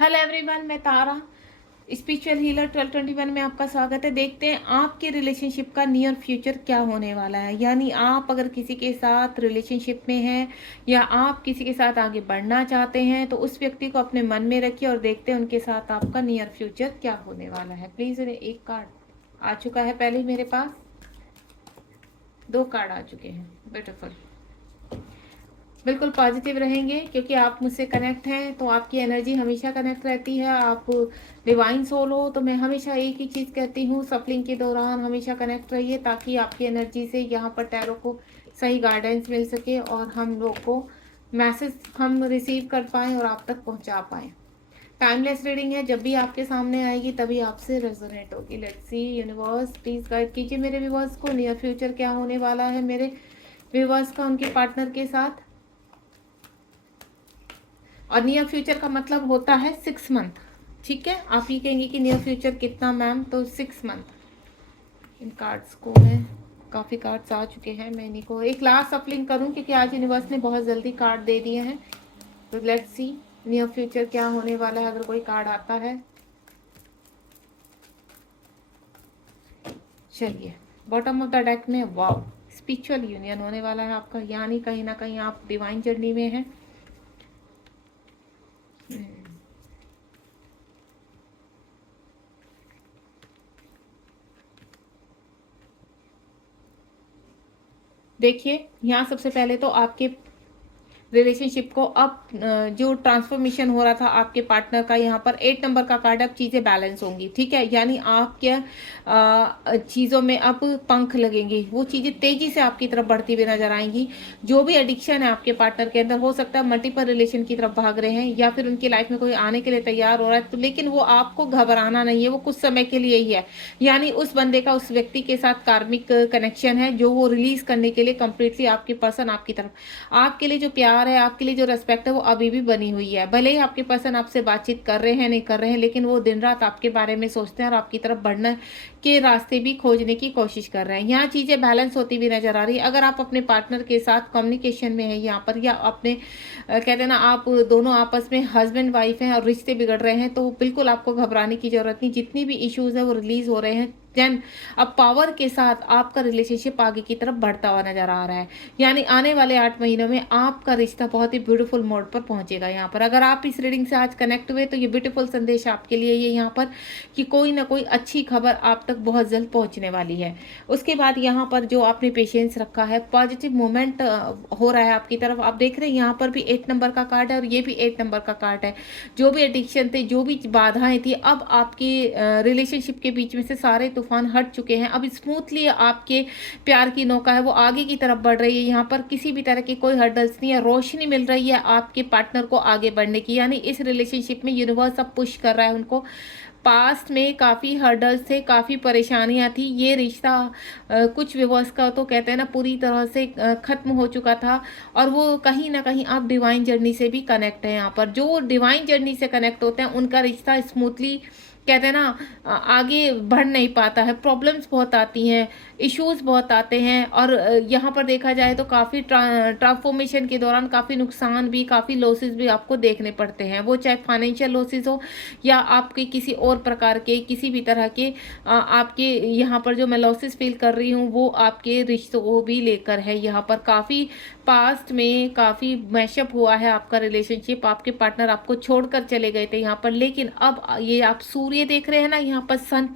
Hello everyone, मैं तारा spiritual healer 1221 में आपका स्वागत है। देखते हैं आपके रिलेशनशिप का नियर फ्यूचर क्या होने वाला है। यानी आप अगर किसी के साथ रिलेशनशिप में हैं या आप किसी के साथ आगे बढ़ना चाहते हैं तो उस व्यक्ति को अपने मन में रखिए और देखते हैं उनके साथ आपका नियर फ्यूचर क्या होने वाला है। प्लीज़, एक कार्ड आ चुका है पहले मेरे पास, 2 कार्ड आ चुके हैं। ब्यूटीफुल, बिल्कुल पॉजिटिव रहेंगे क्योंकि आप मुझसे कनेक्ट हैं तो आपकी एनर्जी हमेशा कनेक्ट रहती है। आप डिवाइन सोल हो तो मैं हमेशा एक ही चीज़ कहती हूँ, सफलिंग के दौरान हमेशा कनेक्ट रहिए ताकि आपकी एनर्जी से यहाँ पर टैरो को सही गाइडेंस मिल सके और हम लोग को मैसेज हम रिसीव कर पाएँ और आप तक पहुँचा पाएँ। टाइमलेस रीडिंग है, जब भी आपके सामने आएगी तभी आपसे रेजोनेट होगी। Let's see universe, please guide कीजिए मेरे व्यूवर्स को, नियर फ्यूचर क्या होने वाला है मेरे व्यूवर्स का उनके पार्टनर के साथ। और नियर फ्यूचर का मतलब होता है 6 मंथ। ठीक है, आप ये कहेंगे कि नियर फ्यूचर कितना मैम, तो 6 मंथ। इन कार्ड्स को मैं, काफ़ी कार्ड्स आ चुके हैं, मैं इन्हीं को एक लास्ट सफलिंग करूं क्योंकि आज यूनिवर्स ने बहुत जल्दी कार्ड दे दिए हैं। तो लेट्स सी नियर फ्यूचर क्या होने वाला है अगर कोई कार्ड आता है। चलिए, बॉटम ऑफ द डेक में वाओ, स्पिरिचुअल यूनियन होने वाला है आपका, यानी कहीं ना कहीं आप डिवाइन जर्नी में हैं। देखिए, यहाँ सबसे पहले तो आपके रिलेशनशिप को अब जो ट्रांसफॉर्मेशन हो रहा था आपके पार्टनर का, यहाँ पर 8 नंबर का कार्ड, अब चीज़ें बैलेंस होंगी। ठीक है, यानी आपके चीज़ों में अब पंख लगेंगे, वो चीज़ें तेज़ी से आपकी तरफ बढ़ती हुई नजर आएंगी। जो भी एडिक्शन है आपके पार्टनर के अंदर, हो सकता है मल्टीपल रिलेशन की तरफ भाग रहे हैं या फिर उनकी लाइफ में कोई आने के लिए तैयार हो रहा है, तो लेकिन वो आपको घबराना नहीं है, वो कुछ समय के लिए ही है। यानी उस बंदे का उस व्यक्ति के साथ कार्मिक कनेक्शन है जो वो रिलीज करने के लिए कंप्लीटली आपकी पर्सन आपकी तरफ, आपके लिए जो प्यार है, आपके लिए जो रेस्पेक्ट है, वो अभी भी बनी हुई है। भले ही आपके पर्सन आपसे बातचीत कर रहे हैं नहीं कर रहे हैं, लेकिन वो दिन रात आपके बारे में सोचते हैं और आपकी तरफ बढ़ने के रास्ते भी खोजने की कोशिश कर रहे हैं। यहाँ चीज़ें बैलेंस होती हुई नजर आ रही है। अगर आप अपने पार्टनर के साथ कम्युनिकेशन में है यहाँ पर, या अपने कहते हैं ना, आप दोनों आपस में हस्बैंड वाइफ हैं और रिश्ते बिगड़ रहे हैं, तो बिल्कुल आपको घबराने की जरूरत नहीं। जितनी भी इश्यूज है वो रिलीज हो रहे हैं। देन अब पावर के साथ आपका रिलेशनशिप आगे की तरफ बढ़ता हुआ नजर आ रहा है। यानी आने वाले 8 महीनों में आपका रिश्ता बहुत ही ब्यूटीफुल मोड पर पहुंचेगा। यहाँ पर अगर आप इस रीडिंग से आज कनेक्ट हुए तो ये ब्यूटीफुल संदेश आपके लिए ये यहाँ पर कि कोई ना कोई अच्छी खबर आप तक बहुत जल्द पहुंचने वाली है। उसके बाद यहाँ पर जो आपने पेशेंस रखा है, पॉजिटिव मूवमेंट हो रहा है आपकी तरफ। आप देख रहे हैं यहाँ पर भी 8 नंबर का कार्ड है और ये भी 8 नंबर का कार्ड है। जो भी एडिक्शन थे, जो भी बाधाएं थी, अब आपके रिलेशनशिप के बीच में से सारे तूफान हट चुके हैं। अब स्मूथली आपके प्यार की नौका है वो आगे की तरफ बढ़ रही है। यहाँ पर किसी भी तरह की कोई हर्डल्स नहीं है, रोशनी मिल रही है आपके पार्टनर को आगे बढ़ने की। यानी इस रिलेशनशिप में यूनिवर्स अब पुश कर रहा है उनको। पास्ट में काफ़ी हर्डल्स थे, काफ़ी परेशानियां थी, ये रिश्ता कुछ व्यूअर्स का तो कहते हैं ना पूरी तरह से ख़त्म हो चुका था। और वो कहीं ना कहीं आप डिवाइन जर्नी से भी कनेक्ट है। यहाँ पर जो डिवाइन जर्नी से कनेक्ट होते हैं उनका रिश्ता स्मूथली, कहते हैं ना, आगे बढ़ नहीं पाता है। प्रॉब्लम्स बहुत आती हैं, इश्यूज बहुत आते हैं। और यहाँ पर देखा जाए तो काफ़ी ट्रांसफॉर्मेशन के दौरान काफ़ी नुकसान भी, काफ़ी लॉसेस भी आपको देखने पड़ते हैं। वो चाहे फाइनेंशियल लॉसेस हो या आपके किसी और प्रकार के किसी भी तरह के आपके यहाँ पर जो मैं लॉसेस फील कर रही हूँ वो आपके रिश्तों को भी लेकर है। यहाँ पर काफ़ी पास्ट में काफ़ी मैशअप हुआ है आपका रिलेशनशिप, आपके पार्टनर आपको छोड़कर चले गए थे यहाँ पर, लेकिन अब ये आप सूर्य देख रहे हैं ना यहाँ पर, सन,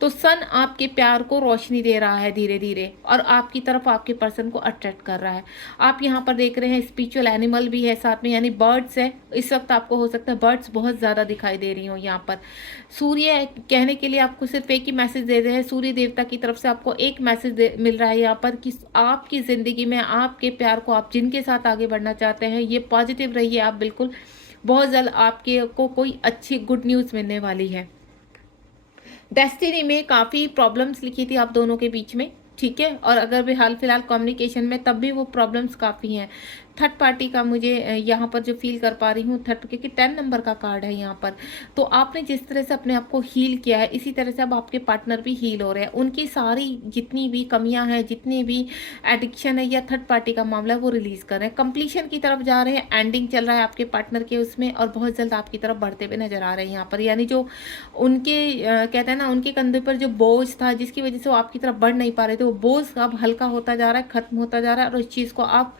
तो सन आपके प्यार को रोशनी दे रहा है धीरे धीरे और आपकी तरफ आपके पर्सन को अट्रैक्ट कर रहा है। आप यहाँ पर देख रहे हैं स्पिरिचुअल एनिमल भी है साथ में, यानी बर्ड्स है। इस वक्त आपको हो सकता है बर्ड्स बहुत ज़्यादा दिखाई दे रही हो यहाँ पर। सूर्य कहने के लिए आपको सिर्फ एक ही मैसेज दे रहे हैं, सूर्य देवता की तरफ से आपको एक मैसेज मिल रहा है यहाँ पर कि आपकी ज़िंदगी में आपके प्यार को, आप जिनके साथ आगे बढ़ना चाहते हैं, ये पॉजिटिव रहिए आप बिल्कुल। बहुत जल्द आपके को कोई अच्छी गुड न्यूज़ मिलने वाली है। डेस्टिनी में काफ़ी प्रॉब्लम्स लिखी थी आप दोनों के बीच में, ठीक है, और अगर भी हाल फिलहाल कम्युनिकेशन में, तब भी वो प्रॉब्लम्स काफ़ी हैं। थर्ड पार्टी का मुझे यहाँ पर जो फील कर पा रही हूँ, थर्ड, क्योंकि 10 नंबर का कार्ड है यहाँ पर। तो आपने जिस तरह से अपने आप को हील किया है, इसी तरह से अब आपके पार्टनर भी हील हो रहे हैं। उनकी सारी जितनी भी कमियां हैं, जितनी भी एडिक्शन है या थर्ड पार्टी का मामला है, वो रिलीज कर रहे हैं, कंप्लीशन की तरफ जा रहे हैं, एंडिंग चल रहा है आपके पार्टनर के उसमें, और बहुत जल्द आपकी तरफ बढ़ते हुए नजर आ रहे हैं यहाँ पर। यानी जो उनके कहते हैं ना, उनके कंधे पर जो बोझ था, जिसकी वजह से वो आपकी तरफ बढ़ नहीं पा रहे थे, वो बोझ अब हल्का होता जा रहा है, खत्म होता जा रहा है। और उस चीज़ को आप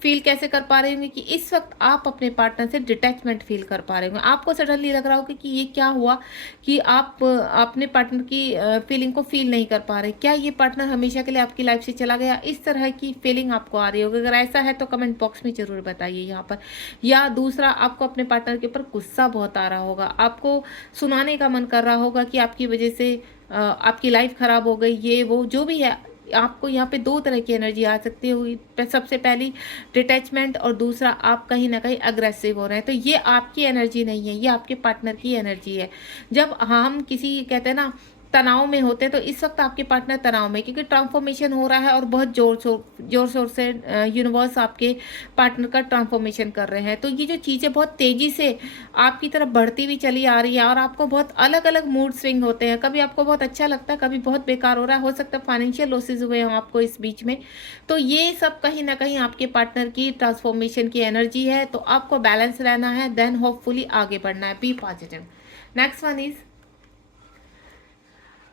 फील कैसे कर पा रहे होंगे कि इस वक्त आप अपने पार्टनर से डिटैचमेंट फील कर पा रहे होंगे। आपको सडनली लग रहा होगा कि ये क्या हुआ कि आप अपने पार्टनर की फीलिंग को फील नहीं कर पा रहे। क्या ये पार्टनर हमेशा के लिए आपकी लाइफ से चला गया? इस तरह की फीलिंग आपको आ रही होगी। अगर ऐसा है तो कमेंट बॉक्स में जरूर बताइए यहाँ पर। या दूसरा, आपको अपने पार्टनर के ऊपर गुस्सा बहुत आ रहा होगा, आपको सुनाने का मन कर रहा होगा कि आपकी वजह से आपकी लाइफ खराब हो गई, ये वो जो भी है। आपको यहाँ पे दो तरह की एनर्जी आ सकती है। सबसे पहली डिटैचमेंट, और दूसरा आप कहीं ना कहीं अग्रेसिव हो रहे हैं। तो ये आपकी एनर्जी नहीं है, ये आपके पार्टनर की एनर्जी है। जब हम किसी कहते हैं ना तनाव में होते हैं, तो इस वक्त आपके पार्टनर तनाव में, क्योंकि ट्रांसफॉर्मेशन हो रहा है और बहुत जोर शोर से यूनिवर्स आपके पार्टनर का ट्रांसफॉर्मेशन कर रहे हैं। तो ये जो चीज़ें बहुत तेज़ी से आपकी तरफ बढ़ती हुई चली आ रही है, और आपको बहुत अलग अलग मूड स्विंग होते हैं। कभी आपको बहुत अच्छा लगता है, कभी बहुत बेकार हो रहा है, हो सकता है फाइनेंशियल लॉसेज हुए हों आपको इस बीच में। तो ये सब कहीं ना कहीं आपके पार्टनर की ट्रांसफॉर्मेशन की एनर्जी है। तो आपको बैलेंस रहना है, देन होपफुली आगे बढ़ना है। Be positive. Next one is,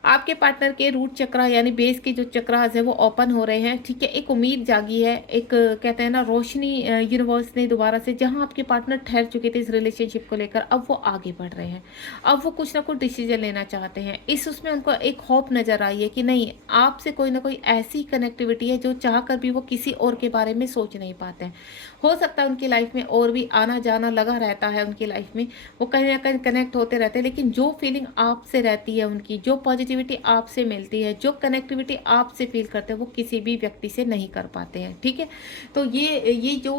आपके पार्टनर के रूट चक्रा यानी बेस के जो चक्रास है वो ओपन हो रहे हैं। ठीक है, एक उम्मीद जागी है, एक कहते हैं ना रोशनी यूनिवर्स ने दोबारा से, जहां आपके पार्टनर ठहर चुके थे इस रिलेशनशिप को लेकर, अब वो आगे बढ़ रहे हैं। अब वो कुछ ना कुछ डिसीजन लेना चाहते हैं। इस उसमें उनको एक होप नजर आई है कि नहीं, आपसे कोई ना कोई ऐसी कनेक्टिविटी है जो चाह कर भी वो किसी और के बारे में सोच नहीं पाते हैं। हो सकता है उनकी लाइफ में और भी आना जाना लगा रहता है, उनकी लाइफ में वो कहीं ना कहीं कनेक्ट होते रहते हैं, लेकिन जो फीलिंग आपसे रहती है, उनकी जो पॉजिटिविटी आपसे मिलती है, जो कनेक्टिविटी आपसे फील करते हैं, वो किसी भी व्यक्ति से नहीं कर पाते हैं। ठीक है, तो ये जो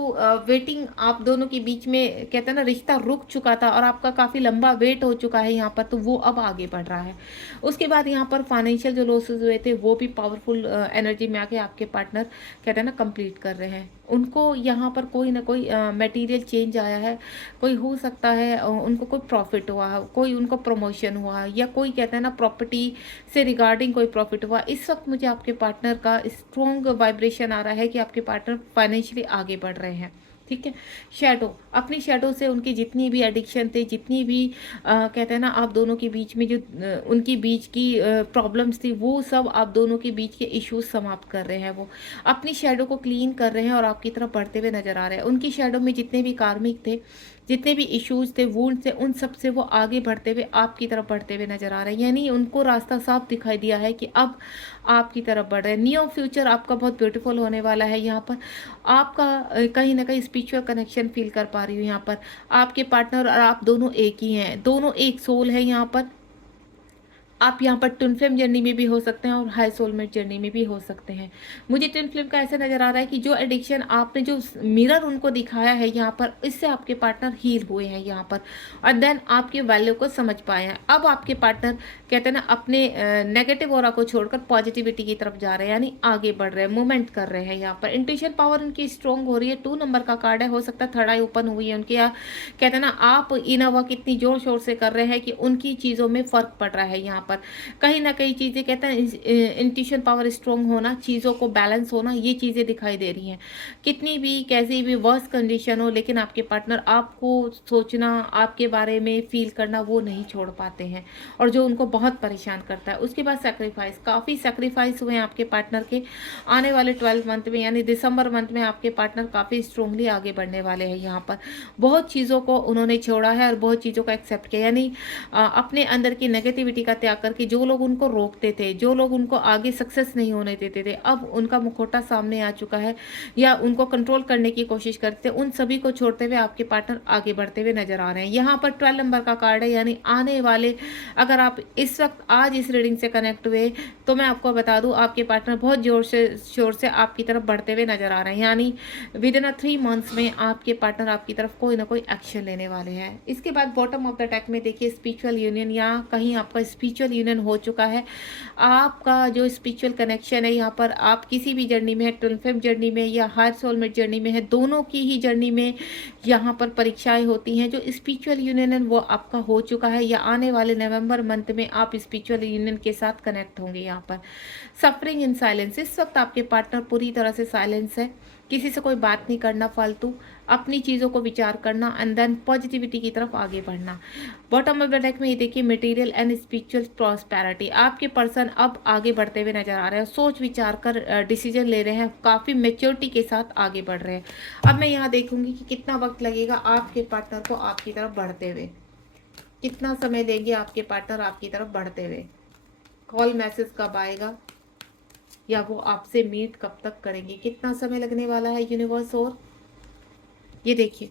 वेटिंग आप दोनों के बीच में, कहते हैं ना रिश्ता रुक चुका था और आपका काफ़ी लंबा वेट हो चुका है यहाँ पर, तो वो अब आगे बढ़ रहा है। उसके बाद यहाँ पर फाइनेंशियल जो लॉसेज हुए थे वो भी पावरफुल एनर्जी में आके आपके पार्टनर कहते हैं ना कंप्लीट कर रहे हैं। उनको यहाँ पर कोई ना कोई मटेरियल चेंज आया है, कोई हो सकता है उनको कोई प्रॉफिट हुआ, कोई उनको प्रमोशन हुआ, या कोई कहते हैं ना प्रॉपर्टी से रिगार्डिंग कोई प्रॉफिट हुआ। इस वक्त मुझे आपके पार्टनर का स्ट्रॉन्ग वाइब्रेशन आ रहा है कि आपके पार्टनर फाइनेंशियली आगे बढ़ रहे हैं। ठीक है, शैडो, अपनी शैडो से उनकी जितनी भी एडिक्शन थे, जितनी भी कहते हैं ना आप दोनों के बीच में जो उनकी बीच की प्रॉब्लम्स थी, वो सब आप दोनों के बीच के इश्यूज समाप्त कर रहे हैं। वो अपनी शैडो को क्लीन कर रहे हैं और आपकी तरफ बढ़ते हुए नजर आ रहे हैं। उनकी शैडो में जितने भी कार्मिक थे, जितने भी इश्यूज थे, वुंड थे, उन सब से वो आगे बढ़ते हुए आपकी तरफ बढ़ते हुए नजर आ रहे हैं। यानी उनको रास्ता साफ दिखाई दिया है कि अब आपकी तरफ बढ़ रहे हैं। नियर फ्यूचर आपका बहुत ब्यूटीफुल होने वाला है। यहाँ पर आपका कहीं ना कहीं स्पिरिचुअल कनेक्शन फील कर पा रही हूँ। यहाँ पर आपके पार्टनर और आप दोनों एक ही हैं, दोनों एक सोल है। यहाँ पर आप यहाँ पर ट्विन फ्लेम जर्नी में भी हो सकते हैं और हाई सोलमेट जर्नी में भी हो सकते हैं। मुझे ट्विन फ्लेम का ऐसा नजर आ रहा है कि जो एडिक्शन आपने, जो मिरर उनको दिखाया है यहाँ पर, इससे आपके पार्टनर हील हुए हैं यहाँ पर, और देन आपके वैल्यू को समझ पाए हैं। अब आपके पार्टनर कहते हैं ना अपने नेगेटिव ऑरा को छोड़कर पॉजिटिविटी की तरफ जा रहे हैं, यानी आगे बढ़ रहे हैं, मूवमेंट कर रहे हैं। यहाँ पर इंट्यूशन पावर उनकी स्ट्रॉन्ग हो रही है। 2 नंबर का कार्ड है, हो सकता है थर्ड आई ओपन हुई है उनके, या कहते हैं ना आप इनर वर्क इतनी जोर शोर से कर रहे हैं कि उनकी चीज़ों में फर्क पड़ रहा है। यहाँ पर कहीं ना कहीं चीज़ें, कहते हैं इंट्यूशन पावर स्ट्रॉन्ग होना, चीज़ों को बैलेंस होना, ये चीज़ें दिखाई दे रही हैं। कितनी भी कैसी भी वर्स्ट कंडीशन हो, लेकिन आपके पार्टनर आपको सोचना, आपके बारे में फील करना वो नहीं छोड़ पाते हैं, और जो उनको बहुत परेशान करता है। उसके बाद सेक्रीफाइस, काफ़ी सेक्रीफाइस हुए हैं आपके पार्टनर के। आने वाले 12 मंथ में यानी दिसंबर मंथ में आपके पार्टनर काफ़ी स्ट्रांगली आगे बढ़ने वाले हैं। यहाँ पर बहुत चीज़ों को उन्होंने छोड़ा है और बहुत चीज़ों का एक्सेप्ट किया, यानी अपने अंदर की नेगेटिविटी का त्याग करके, जो लोग उनको रोकते थे, जो लोग उनको आगे सक्सेस नहीं होने देते थे, अब उनका मुखौटा सामने आ चुका है, या उनको कंट्रोल करने की कोशिश करते, उन सभी को छोड़ते हुए आपके पार्टनर आगे बढ़ते हुए नजर आ रहे हैं। यहाँ पर 12 नंबर का कार्ड है, यानी आने वाले, अगर आप इस वक्त आज इस रीडिंग से कनेक्ट हुए तो मैं आपको बता दूं आपके पार्टनर बहुत जोर से शोर से आपकी तरफ बढ़ते हुए नजर आ रहे हैं, यानी विद इन 3 मंथ्स में आपके पार्टनर आपकी तरफ कोई ना कोई एक्शन लेने वाले हैं। इसके बाद बॉटम ऑफ द डेक में देखिए स्पिरिचुअल यूनियन, या कहीं आपका स्पिरिचुअल स्पिरिचुअल यूनियन हो चुका है। आपका जो स्पिरिचुअल कनेक्शन है यहाँ पर, आप किसी भी जर्नी में है, ट्विन फ्लेम जर्नी में या हायर सोलमेट जर्नी में है, दोनों की ही जर्नी में यहाँ पर परीक्षाएं होती हैं। जो स्पिरिचुअल यूनियन है वो आपका हो चुका है, या आने वाले नवंबर मंथ में आप स्पिरिचुअल यूनियन के साथ कनेक्ट होंगे। यहाँ पर सफरिंग इन साइलेंस, इस वक्त आपके पार्टनर पूरी तरह से साइलेंस है, किसी से कोई बात नहीं करना फालतू, अपनी चीज़ों को विचार करना एंड देन पॉजिटिविटी की तरफ आगे बढ़ना। बॉटम ऑफ द डेक में ये देखिए मटेरियल एंड स्पिरिचुअल प्रॉस्पेरिटी, आपके पर्सन अब आगे बढ़ते हुए नजर आ रहे हैं, सोच विचार कर डिसीजन ले रहे हैं, काफ़ी मेच्योरिटी के साथ आगे बढ़ रहे हैं। अब मैं यहाँ देखूंगी कि कितना वक्त लगेगा आपके पार्टनर को आपकी तरफ बढ़ते हुए, कितना समय देंगे आपके पार्टनर आपकी तरफ बढ़ते हुए, कॉल मैसेज कब आएगा या वो आपसे मीट कब तक करेंगे, कितना समय लगने वाला है यूनिवर्स। और ये देखिए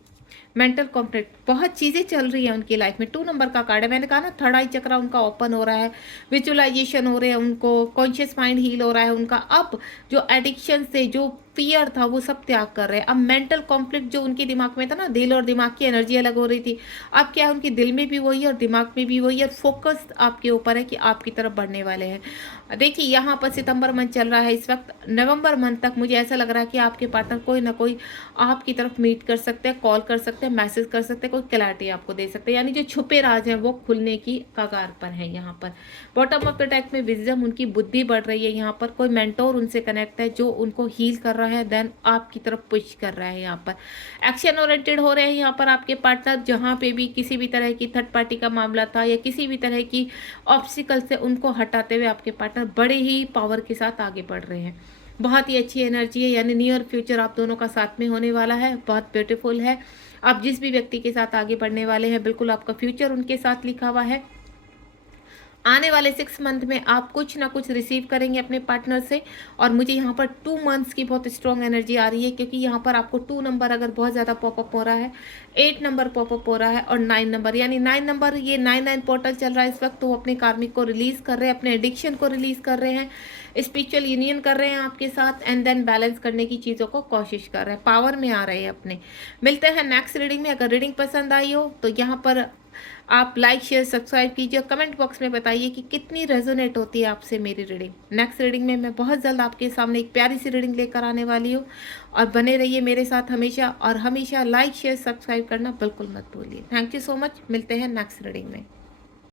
मेंटल कॉन्फ्लिक्ट, बहुत चीज़ें चल रही हैं उनकी लाइफ में। 2 नंबर का कार्ड है, मैंने कहा ना थर्ड आई चक्रा उनका ओपन हो रहा है, विजुअलाइजेशन हो रहे हैं उनको, कॉन्शियस माइंड हील हो रहा है उनका। अब जो एडिक्शन से जो फियर था वो सब त्याग कर रहे हैं। अब मेंटल कॉन्फ्लिक्ट जो उनके दिमाग में था ना, दिल और दिमाग की एनर्जी अलग हो रही थी, अब क्या है उनके दिल में भी वही है और दिमाग में भी वही है। फोकस आपके ऊपर है कि आपकी तरफ बढ़ने वाले हैं। देखिए यहाँ पर सितंबर मंथ चल रहा है, इस वक्त नवंबर मंथ तक मुझे ऐसा लग रहा है कि आपके पार्टनर कोई ना कोई आपकी तरफ मीट कर सकते हैं, कॉल कर सकते हैं, मैसेज कर सकते हैं, कोई क्लैरिटी आपको दे सकते हैं, यानी जो छुपे राज हैं वो खुलने की कगार पर है। यहाँ पर बॉटम ऑफ द डेक में विजडम, उनकी बुद्धि बढ़ रही है। यहाँ पर कोई मेंटोर उनसे कनेक्ट है जो उनको हील कर रहा है, देन आपकी तरफ पुश कर रहा है। यहाँ पर एक्शन ओरिएंटेड हो रहे हैं यहाँ पर आपके पार्टनर, जहाँ पे भी किसी भी तरह की थर्ड पार्टी का मामला था या किसी भी तरह की ऑब्स्टिकल से उनको हटाते हुए आपके पार्टनर बड़े ही पावर के साथ आगे बढ़ रहे हैं। बहुत ही अच्छी एनर्जी है, यानी नियर फ्यूचर आप दोनों का साथ में होने वाला है, बहुत ब्यूटीफुल है। आप जिस भी व्यक्ति के साथ आगे बढ़ने वाले हैं बिल्कुल आपका फ्यूचर उनके साथ लिखा हुआ है। आने वाले 6 मंथ में आप कुछ ना कुछ रिसीव करेंगे अपने पार्टनर से, और मुझे यहाँ पर 2 मंथ्स की बहुत स्ट्रॉन्ग एनर्जी आ रही है, क्योंकि यहाँ पर आपको 2 नंबर अगर बहुत ज़्यादा पॉपअप हो रहा है, 8 नंबर पॉपअप हो रहा है और 9 नंबर, यानी 9 नंबर, ये 9 पोर्टल चल रहा है इस वक्त। तो वो अपने कार्मिक को रिलीज कर रहे हैं, अपने एडिक्शन को रिलीज कर रहे हैं, स्पिरिचुअल यूनियन कर रहे हैं आपके साथ एंड देन बैलेंस करने की चीज़ों को कोशिश कर रहे हैं, पावर में आ रहे हैं अपने। मिलते हैं नेक्स्ट रीडिंग में। अगर रीडिंग पसंद आई हो तो यहाँ पर आप लाइक शेयर सब्सक्राइब कीजिए, कमेंट बॉक्स में बताइए कि कितनी रेजोनेट होती है आपसे मेरी रीडिंग। नेक्स्ट रीडिंग में मैं बहुत जल्द आपके सामने एक प्यारी सी रीडिंग लेकर आने वाली हूँ, और बने रहिए मेरे साथ हमेशा, और हमेशा लाइक शेयर सब्सक्राइब करना बिल्कुल मत भूलिए। थैंक यू सो मच, मिलते हैं नेक्स्ट रीडिंग में।